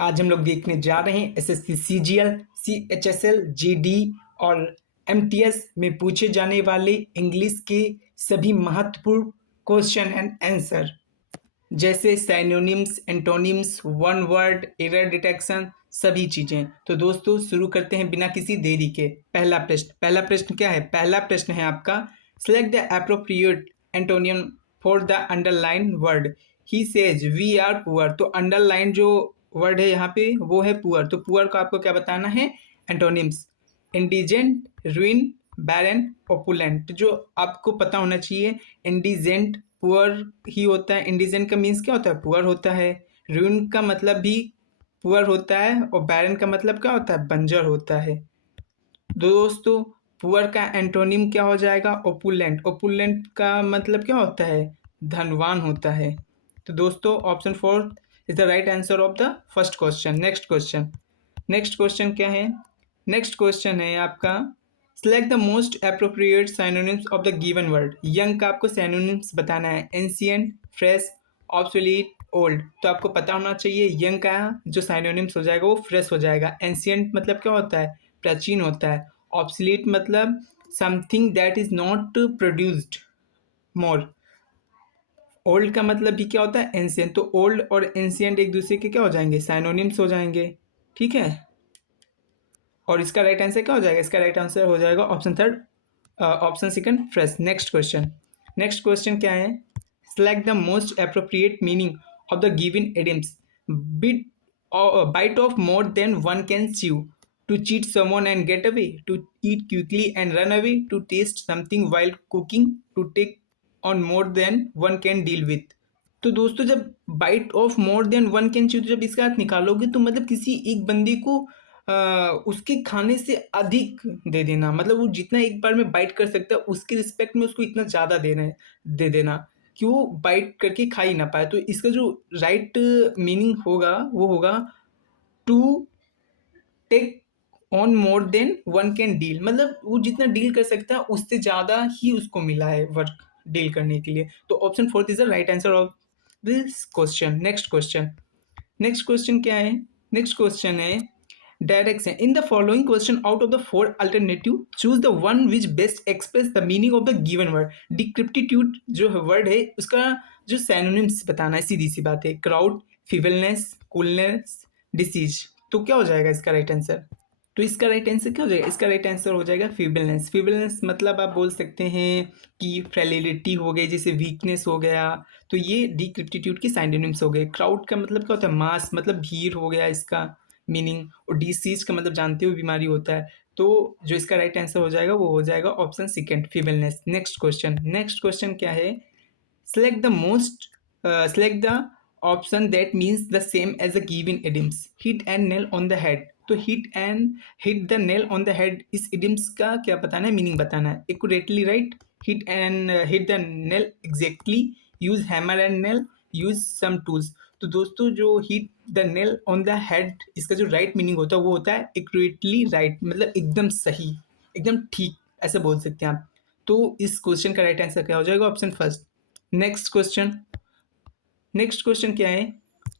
आज हम लोग देखने जा रहे हैं एसएससी सीजीएल, सीएचएसएल, जीडी और एमटीएस में पूछे जाने वाले इंग्लिश के सभी महत्वपूर्ण क्वेश्चन एंड आंसर, जैसे synonyms, antonyms, one word, error detection, सभी चीजें। तो दोस्तों शुरू करते हैं बिना किसी देरी के। पहला प्रश्न क्या है? पहला प्रश्न है आपका, select the appropriate antonym for the underline word. He says we are poor. तो अंडरलाइन जो वर्ड है यहाँ पे वो है पुअर। तो पुअर को आपको क्या बताना है? एंटोनिम्स, इंडिजेंट, रुइन, बैरन, ओपुलेंट। जो आपको पता होना चाहिए, इंडिजेंट पुअर ही होता है। इंडिजेंट का मीन्स क्या होता है? पुअर होता है। रुइन का मतलब भी पुअर होता है और बैरन का मतलब क्या होता है? बंजर होता है। दोस्तों पुअर का एंटोनिम क्या हो जाएगा? ओपुलेंट। ओपुलेंट का मतलब क्या होता है? धनवान होता है। तो दोस्तों option 4 is the right answer of the first question. Next question क्या है? नेक्स्ट क्वेश्चन है आपका, select the most appropriate synonyms of the given word. Young का आपको साइनोनिम्स बताना है, एंशिएंट, फ्रेश, ऑब्सोलीट, ओल्ड। तो आपको पता होना चाहिए यंग का जो साइनोनिम्स हो जाएगा वो फ्रेश हो जाएगा। एंशिएंट मतलब क्या होता है? प्राचीन होता है। ऑब्सोलीट मतलब something that is not produced more. Old का मतलब भी क्या होता है? एंशिएंट। तो ओल्ड और एंशिएंट एक दूसरे के क्या हो जाएंगे? साइनोनिम्स हो जाएंगे। ठीक है, और इसका राइट आंसर क्या हो जाएगा? इसका राइट आंसर हो जाएगा option second, fresh. Next question क्या है? Select the most appropriate meaning of the given idioms. Bit bite off more than one can chew, to cheat someone and get away, to eat quickly and run away, to taste something while cooking, to take on more than one can deal with. तो दोस्तों जब bite off more than one can chew, जब इसका अर्थ निकालोगे तो मतलब किसी एक बंदे को उसके खाने से अधिक दे देना, मतलब वो जितना एक बार में बाइट कर सकता है उसके रिस्पेक्ट में उसको इतना ज़्यादा दे देना कि वो बाइट करके खा ही ना पाए। तो इसका जो राइट मीनिंग होगा वो होगा to take on more than one can deal, मतलब वो जितना डील कर सकता है उससे ज़्यादा ही उसको मिला है वर्क डील करने के लिए। तो option 4 is the right answer of this question. Next question क्या है? नेक्स्ट क्वेश्चन है direction. In the following question out of the 4 alternative choose the one which best express the meaning of the given word. Decrepitude जो word है उसका जो synonyms बताना है, सीधी सी बात है। Crowd, feebleness, coolness, disease. तो क्या हो जाएगा इसका राइट आंसर? तो इसका राइट आंसर क्या हो जाएगा? इसका राइट आंसर हो जाएगा फीबलनेस। फीबलनेस मतलब आप बोल सकते हैं कि फ्रेलिलिटी हो गई, जैसे वीकनेस हो गया। तो ये डिक्रिप्टिट्यूड के साइनोनिम्स हो गए। क्राउड का मतलब क्या होता है? मास, मतलब भीड़ हो गया इसका मीनिंग। और डिसीज का मतलब जानते हो बीमारी होता है। तो जो इसका राइट आंसर हो जाएगा वो हो जाएगा ऑप्शन सेकंड, फीबलनेस। नेक्स्ट क्वेश्चन क्या है? Select the most, select the option that means the same as the given idioms. Hit and nail on the head. तो hit the nail on the head इस idioms का क्या बताना है? Meaning बताना है। Accurately right, hit the nail exactly, use hammer and nail, use some tools। तो दोस्तों जो hit the nail on the head इसका जो राइट मीनिंग होता है वो होता है एक्यूरेटली राइट, मतलब एकदम सही, एकदम ठीक, ऐसे बोल सकते हैं आप। तो इस क्वेश्चन का राइट आंसर क्या हो जाएगा? Option first. नेक्स्ट क्वेश्चन क्या है?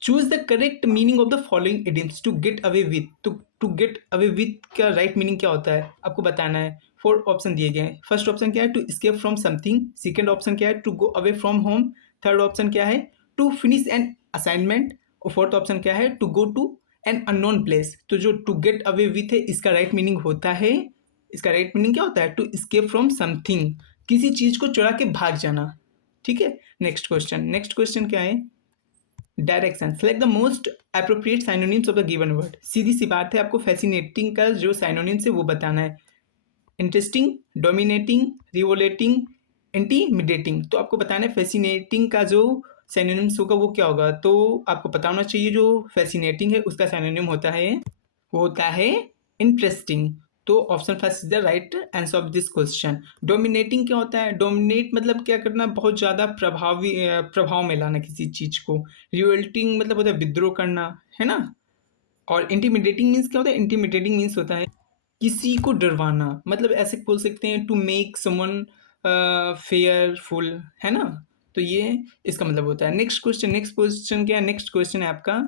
Choose the correct meaning of the following idioms to get away with. तो टू गेट अवे विथ का राइट मीनिंग क्या होता है आपको बताना है। 4 ऑप्शन दिए गए हैं। फर्स्ट ऑप्शन क्या है? To escape from something. Second option क्या है? To go away from home. Third option क्या है? To finish an assignment. और फोर्थ ऑप्शन क्या है? To go to an unknown place. तो जो टू गेट अवे विथ है इसका राइट मीनिंग होता है, इसका राइट मीनिंग क्या होता है? टू स्केप फ्रॉम समथिंग, किसी चीज को चुरा के भाग जाना। ठीक है, नेक्स्ट क्वेश्चन क्या है? Direction. Select the most appropriate synonyms of the given word. सीधी सी बात है, आपको फैसिनेटिंग का जो साइनोनिम्स है वो बताना है। Interesting, dominating, revolting, intimidating. तो आपको बताना है फैसिनेटिंग का जो साइनोनिम्स होगा वो क्या होगा। तो आपको पता होना चाहिए जो फैसिनेटिंग है उसका साइनोनिम होता है, वो होता है इंटरेस्टिंग। तो option first is the right answer of this question. Dominating क्या होता है? डोमिनेट मतलब क्या करना? बहुत ज़्यादा प्रभाव में लाना किसी चीज़ को। रिवोल्टिंग मतलब होता है विद्रोह करना, है ना। और इंटिमिडेटिंग मीन्स क्या होता है? इंटिमिडेटिंग मीन्स होता है किसी को डरवाना, मतलब ऐसे बोल सकते हैं टू मेक समवन फेयरफुल, है ना। तो ये इसका मतलब होता है। नेक्स्ट क्वेश्चन क्या है? नेक्स्ट क्वेश्चन है आपका,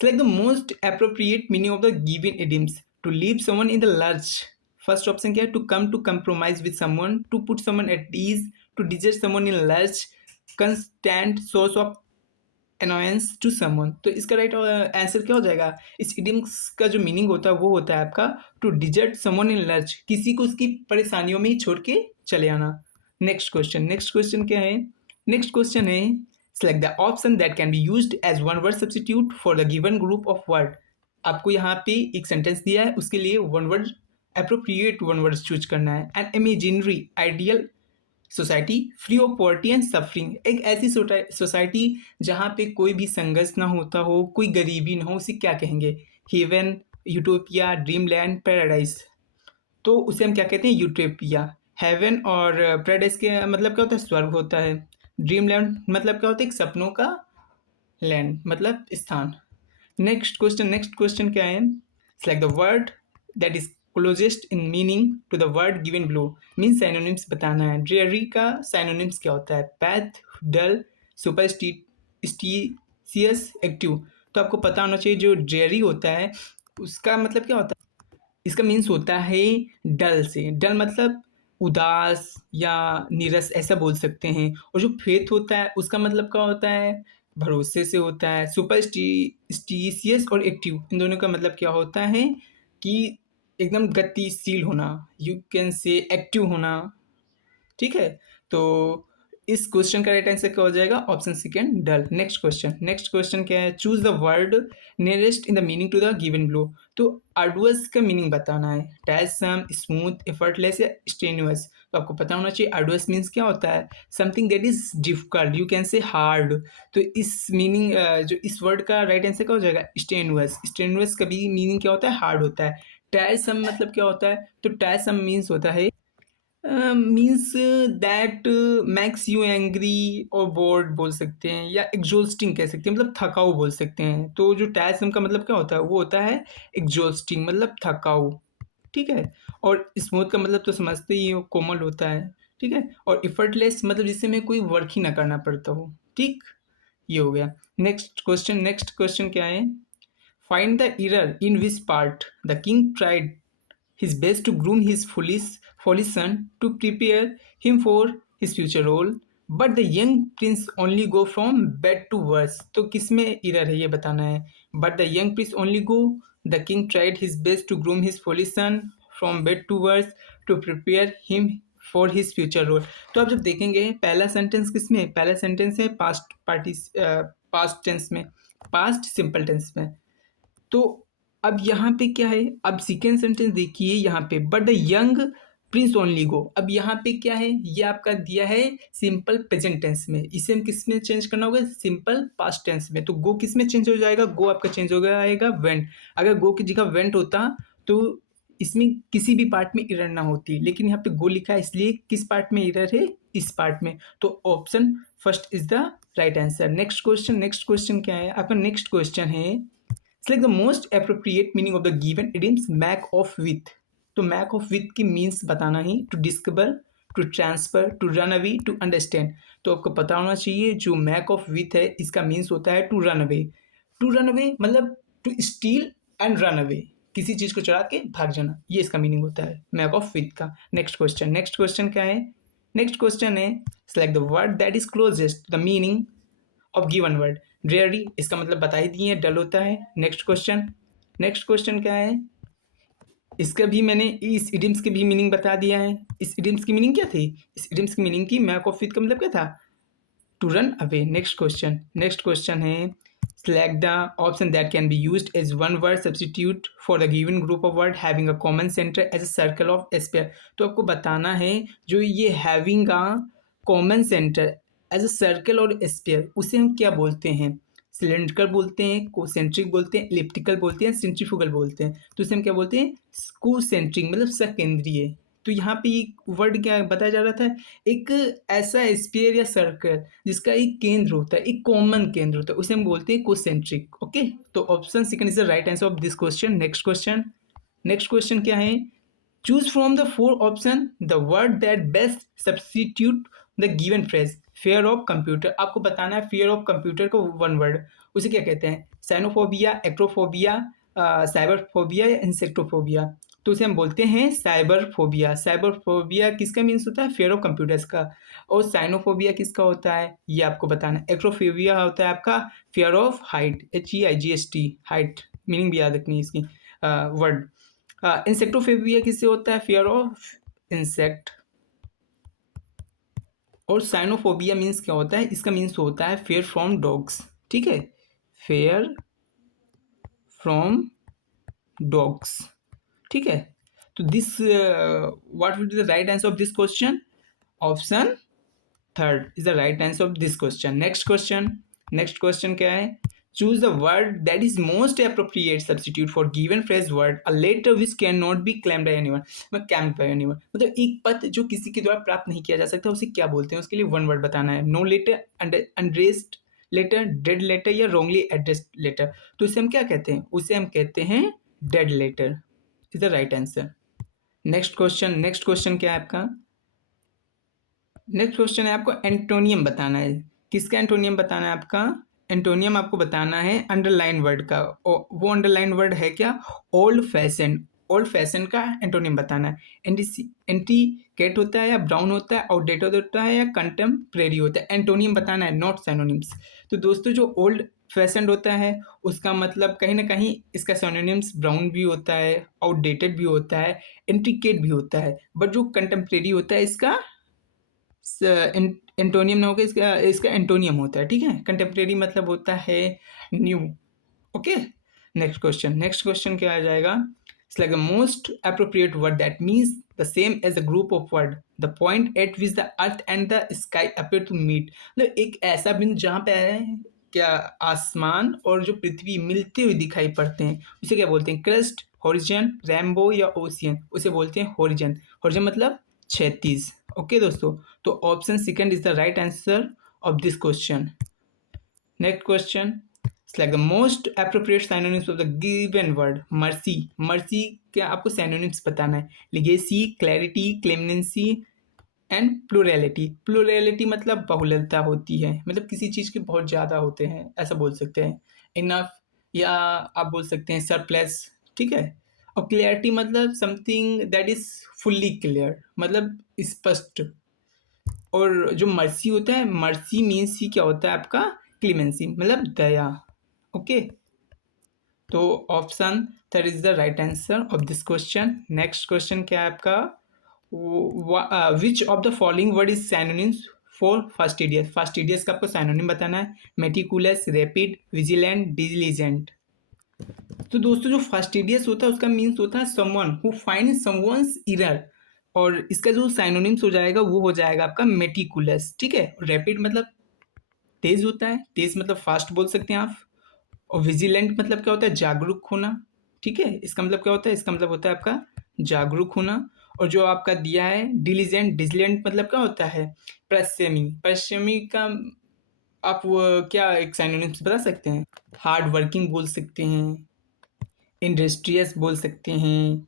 Select the most appropriate meaning of the given idioms. To leave someone in the lurch. First option क्या है? To come to compromise with someone, to put someone at ease, to desert someone in lurch, constant source of annoyance to someone. तो इसका right answer क्या हो जाएगा? इस idioms का जो मीनिंग होता है वो होता है आपका to desert someone in lurch, किसी को उसकी परेशानियों में ही छोड़ के चले आना. नेक्स्ट क्वेश्चन क्या है? नेक्स्ट क्वेश्चन है select the option that can be used as one word substitute for the given group of word. आपको यहाँ पे एक सेंटेंस दिया है, उसके लिए one word appropriate one word choose करना है. An imaginary ideal society free of poverty and suffering. एक ऐसी सोसाइटी जहाँ पे कोई भी संघर्ष ना होता हो, कोई गरीबी ना हो, उसे क्या कहेंगे? Heaven, utopia, dream land, paradise. तो उसे हम क्या कहते हैं? यूटोपिया. हेवन और पैराडाइज के मतलब क्या होता है? स्वर्ग होता है. ड्रीम लैंड मतलब क्या होता है? एक सपनों का लैंड मतलब स्थान. नेक्स्ट क्वेश्चन क्या है? Select the word that is closest in meaning to the word given below. Mean synonyms बताना है. ड्रेयरी का साइनोनिम्स क्या होता है? Path, dull, superstitious, active. तो आपको पता होना चाहिए जो ड्रेयरी होता है उसका मतलब क्या होता है? इसका मीन्स होता है डल से. डल मतलब उदास या नीरस ऐसा बोल सकते हैं. और जो फेथ होता है उसका मतलब क्या होता है? भरोसे से होता है. सुपरस्टिशियस और एक्टिव इन दोनों का मतलब क्या होता है? कि एकदम गतिशील होना. यू कैन से एक्टिव होना. ठीक है. तो इस क्वेश्चन का राइट आंसर क्या हो जाएगा? Option second dull. Next question क्या है? Choose the word nearest in the meaning to the given below. तो आर्डुअस का मीनिंग बताना है. टायरसम, स्मूथ, एफर्टलेस या स्ट्रेनुअस. तो आपको पता होना चाहिए आर्डुअस मीन्स क्या होता है? Something that is difficult, you can say hard. तो इस मीनिंग जो इस वर्ड का राइट आंसर क्या हो जाएगा? स्ट्रेनुअस. स्ट्रेनुअस का भी मीनिंग क्या होता है? हार्ड होता है. टायरसम मतलब क्या होता है? तो टायरसम मीन्स होता है means that max you angry और बोर्ड बोल सकते हैं या एग्जॉस्टिंग कह सकते हैं, मतलब थकाऊ बोल सकते हैं. तो जो टायरसम का मतलब क्या होता है? वो होता है एग्जॉस्टिंग मतलब थकाऊ. ठीक है. और स्मूथ का मतलब तो समझते ही हो, कोमल होता है. ठीक है. और इफर्टलेस मतलब जिससे में कोई वर्क ही ना करना पड़ता हो. ठीक. ये हो गया. नेक्स्ट क्वेश्चन क्या है? Find the error in which part the king tried his best to groom his foolish son to prepare him for his future role, but the young prince only go from bad to worse. तो किस में error है ये बताना है. But the young prince only go, the king tried his best to groom his foolish son from bad to worse to prepare him for his future role. तो आप जब देखेंगे पहला सेंटेंस किस में? पहला सेंटेंस है पास्ट टेंस में, पास्ट सिंपल टेंस में. तो अब यहाँ पे क्या है? अब सेकेंड सेंटेंस देखिए यहाँ पे, but the young Prince only go. अब यहाँ पे क्या है? ये आपका दिया है सिंपल प्रेजेंट टेंस में. इसे हम किस में चेंज करना होगा? सिंपल पास्ट टेंस में. तो गो किस में चेंज हो जाएगा? गो आपका चेंज हो जाएगा वेंट. अगर गो की जगह वेंट होता तो इसमें किसी भी पार्ट में एरर ना होती, लेकिन यहाँ पे गो लिखा है इसलिए किस पार्ट में एरर है? इस पार्ट में. तो option first is the right answer. Next question क्या है आपका? नेक्स्ट क्वेश्चन है select the most appropriate meaning of the given idioms make off with. तो make off with की मीन्स बताना ही. to discover, to transfer, to run away, to understand. तो आपको पता होना चाहिए जो make off with है इसका मीन्स होता है to run away. to run away मतलब to steal and run away, किसी चीज़ को चुरा के भाग जाना, ये इसका मीनिंग होता है make off with का. नेक्स्ट क्वेश्चन क्या है? नेक्स्ट क्वेश्चन है select the word that is closest to the meaning of given word. Rarely इसका मतलब बता ही दिए, डल होता है. नेक्स्ट क्वेश्चन क्या है? इसका भी मैंने इस इडियम्स के भी मीनिंग बता दिया है. इस इडियम्स की मीनिंग क्या थी? इस इडियम्स की मीनिंग थी मैक ऑफ विथ का मतलब क्या था? To run away. Next question है select the option that can be used as one word substitute for the given group of word having a common center as a circle of sphere. तो आपको बताना है जो ये having a common center as a circle और sphere उसे हम क्या बोलते हैं? सिलेंड्रिकल बोलते हैं, कोसेंट्रिक बोलते हैं, इलिप्टिकल बोलते हैं, सेंट्रीफ्यूगल बोलते हैं. तो इसे हम क्या बोलते हैं? कोसेंट्रिक मतलब सकेंद्रीय. तो यहाँ पे वर्ड क्या बताया जा रहा था? एक ऐसा स्पेयर या सर्कल जिसका एक केंद्र होता है, एक कॉमन केंद्र होता है, उसे हम बोलते हैं कोसेंट्रिक. ओके. तो option second is the right answer of this question. Next question क्या है? Choose from the four option the word that best substitute the given phrase. Fear of computer, आपको बताना है फियर ऑफ कंप्यूटर को one word, उसे क्या कहते हैं? साइनोफोबिया, एक्रोफोबिया, साइबरफोबिया या इंसेक्टोफोबिया। तो उसे हम बोलते हैं साइबरफोबिया। साइबरफोबिया किसका मीन्स होता है? फियर ऑफ कंप्यूटर्स का। और साइनोफोबिया किसका होता है? ये आपको बताना है। एक्रोफोबिया होता है आपका fear of height, HEIGHT, height, meaning भी याद रखनी है इसकी वर्ड। इंसेक्टोफोबिया किससे होता है? Fear of insect. और साइनोफोबिया मीन्स क्या होता है? इसका मीन्स होता है फेयर फ्रॉम डॉग्स, ठीक है, फेयर फ्रॉम डॉग्स, ठीक है। तो this what will be the right answer of this question? Option third is the right answer of this question. Next question, next question क्या है? Choose the word that is most appropriate substitute for given phrase word a letter which can not be claimed by anyone. Claimed by anyone मतलब एक पद जो किसी के द्वारा प्राप्त नहीं किया जा सकता, उसे क्या बोलते हैं? उसके लिए वन वर्ड बताना है। No letter, unaddressed letter, dead letter या रॉन्गली एड्रेस्ड लेटर। तो इसे हम क्या कहते हैं? उसे हम कहते हैं dead letter, is the right answer. Next question, next question क्या है आपका? नेक्स्ट क्वेश्चन है आपको एंटोनियम बताना है। किसका एंटोनियम बताना है आपका? एंटोनियम आपको बताना है अंडरलाइन वर्ड का। वो अंडरलाइन वर्ड है क्या? Old fashion. ओल्ड फैशन का एंटोनियम बताना है। एंटीकेट होता है या ब्राउन होता है, आउटडेटेड होता है या कंटेम्परेरी होता है? एंटोनियम बताना है, नॉट सिनोनिम्स। तो दोस्तों जो ओल्ड फैशन होता है उसका मतलब कहीं ना कहीं इसका सिनोनिम्स ब्राउन भी होता है, आउटडेटेड भी होता है, इंट्रिकेट भी होता है। बट जो कंटेम्परेरी होता है इसका एंटोनियम ना होगा, इसका इसका एंटोनियम होता है, ठीक है। कंटेम्प्रेरी मतलब होता है new. Okay, next question, next question क्या आ जाएगा? It's like the most appropriate word that means the same as a group of word the point at which the earth and the sky appear to meet. मतलब एक ऐसा बिंदु जहाँ पे क्या आसमान और जो पृथ्वी मिलते हुए दिखाई पड़ते हैं, उसे क्या बोलते हैं? क्रस्ट, हॉरिजन, रैम्बो या ओशियन, उसे बोलते हैं हॉरिजन। हॉरिजन मतलब क्षैतिज। ओके दोस्तों, तो option second is the right answer of this question. Next question, it's like the most appropriate synonyms of the given word mercy. Mercy क्या आपको सिनोनिम्स बताना है? Legacy, clarity, clemency and plurality. Plurality मतलब बहुलता होती है, मतलब किसी चीज़ के बहुत ज़्यादा होते हैं, ऐसा बोल सकते हैं। इनफ या आप बोल सकते हैं सरप्लस, ठीक है। और क्लियरिटी मतलब something that is fully clear, मतलब स्पष्ट। और जो मर्सी होता है, मर्सी मीन्स ही क्या होता है आपका? क्लीमेंसी मतलब दया। ओके, तो option third is the right answer of this question. Next question क्या है आपका? विच of the following word is synonyms for fastidious. Fastidious का आपको सैनोनिम बताना है। Meticulous, rapid, vigilant, diligent. तो दोस्तों जो फास्टिडियस होता है उसका मीन्स होता है someone who find someone's error, और इसका जो साइनोनिम्स हो जाएगा वो हो जाएगा आपका मेटिकुलस, ठीक है। रैपिड मतलब तेज होता है, तेज मतलब फास्ट बोल सकते हैं आप। और विजिलेंट मतलब क्या होता है? जागरूक होना, ठीक है। इसका मतलब क्या होता है? इसका मतलब होता है आपका जागरूक होना। और जो आपका दिया है डिलीजेंट, डिलीजेंट मतलब क्या होता है? परिश्रमी। परिश्रमी का आप वो क्या एक साइनोनिम्स बता सकते हैं? हार्ड वर्किंग बोल सकते हैं, इंडस्ट्रियस बोल सकते हैं,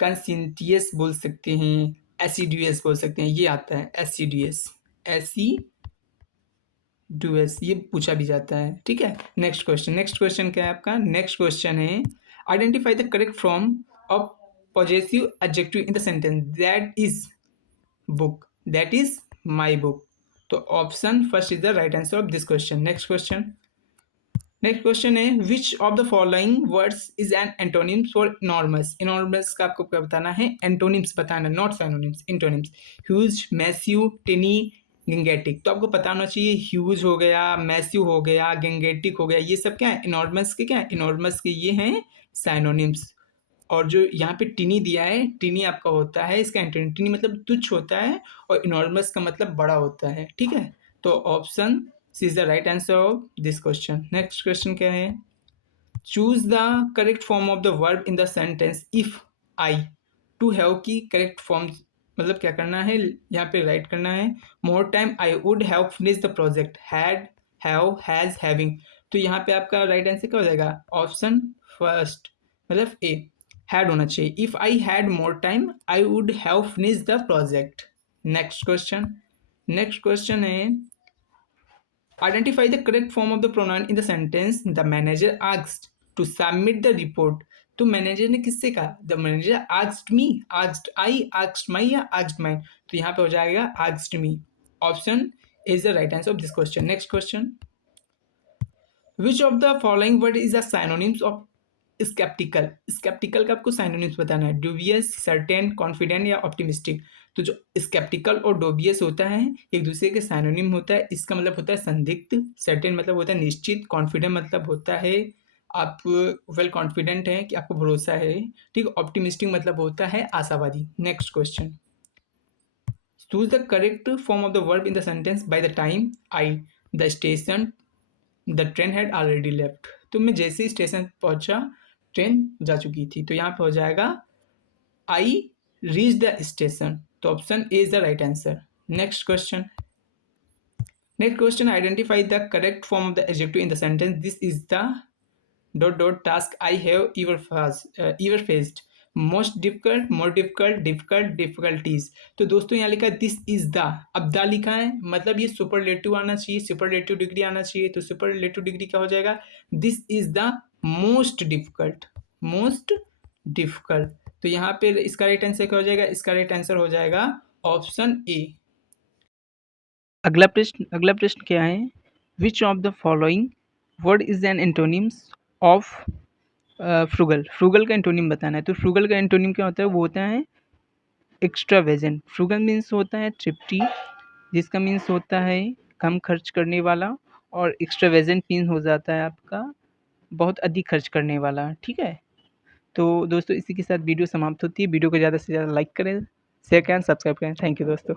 कंसिंटियस बोल सकते हैं, एसिडियस बोल सकते हैं। ये आता है एसिडियस, एसिडुअस, ये पूछा भी जाता है, ठीक है। नेक्स्ट क्वेश्चन, नेक्स्ट क्वेश्चन क्या है आपका? नेक्स्ट क्वेश्चन है identify the correct form of possessive adjective in the sentence that is book, that is my book. तो option first is the right answer of this question. Next question, next question है which of the following words is an antonyms for enormous. Enormous का आपको क्या बताना है? Antonyms बताना, not synonyms, antonyms. Huge, massive, tiny, gigantic. तो आपको पता होना चाहिए ह्यूज हो गया, मैसिव हो गया, गेंगेटिक हो गया, ये सब क्या है? इनॉर्मस के क्या है? इनॉर्मस के ये हैं साइनोनिम्स। और जो यहाँ पे टिनी दिया है, टिनी आपका होता है इसका एंटोनिम। टिनी मतलब तुच्छ होता है और इनॉर्मस का मतलब बड़ा होता है, ठीक है। तो option C is the right answer of this question. Next question क्या है? Choose the correct form of the verb in the sentence if I. To have की करेक्ट फॉर्म मतलब क्या करना है? यहाँ पे राइट करना है more time I would have finish the project, had, have, has, having. तो यहाँ पे आपका राइट आंसर क्या हो जाएगा? ऑप्शन फर्स्ट मतलब ए, हैड होना चाहिए। If I had more time I would have finish the project. Next question, next question है Identify the correct form of the pronoun in the sentence. The manager asked to submit the report. तो manager ने किससे कहा? The manager asked me, asked I, asked my या asked mine? तो यहाँ पे हो जाएगा asked me. Option is the right answer of this question. Next question. Which of the following word is the synonyms of sceptical? Sceptical का आपको synonyms बताना है. ड्यूबियस, सर्टेन, कॉन्फिडेंट या ऑप्टिमिस्टिक. तो जो स्केप्टिकल और डोबियस होता है एक दूसरे के साइनोनिम होता है. इसका मतलब होता है संदिग्ध, सर्टेन मतलब होता है निश्चित, कॉन्फिडेंट मतलब होता है आप वेल कॉन्फिडेंट हैं कि आपको भरोसा है. ठीक. ऑप्टिमिस्टिक मतलब होता है आशावादी. Next question. Choose the correct form of the verb in the sentence. By the time I the station the train had already left. तो मैं जैसे ही स्टेशन पहुंचा ट्रेन जा चुकी थी. तो यहाँ पे हो जाएगा आई रीच द स्टेशन. तो option A is the right answer. Next question. Next question. Identify the correct form of the adjective in the sentence. This is the dot dot task I have ever faced. Most difficult, more difficult, difficult, difficulties. तो दोस्तों यहाँ लिखा है this is the. अब the लिखा है मतलब ये सुपरलेटिव आना चाहिए, सुपरलेटिव डिग्री आना चाहिए. तो सुपरलेटिव डिग्री क्या हो जाएगा? This is the most difficult. Most difficult. तो यहाँ पे इसका राइट आंसर क्या हो जाएगा? इसका राइट आंसर हो जाएगा ऑप्शन ए. अगला प्रश्न क्या है? Which of the following word is an antonyms of frugal? Frugal का एंटोनिम बताना है. तो फ्रूगल का एंटोनिम क्या होता है? वो होता है एक्स्ट्रावेजेंट. फ्रूगल मीन्स होता है थ्रिफ्टी, जिसका मीन्स होता है कम खर्च करने वाला. और एक्स्ट्रावेजेंट मीन्स हो जाता है आपका बहुत अधिक खर्च करने वाला. ठीक है. तो दोस्तों इसी के साथ वीडियो समाप्त होती है. वीडियो को ज़्यादा से ज़्यादा लाइक करें, शेयर करें, सब्सक्राइब करें. थैंक यू दोस्तों.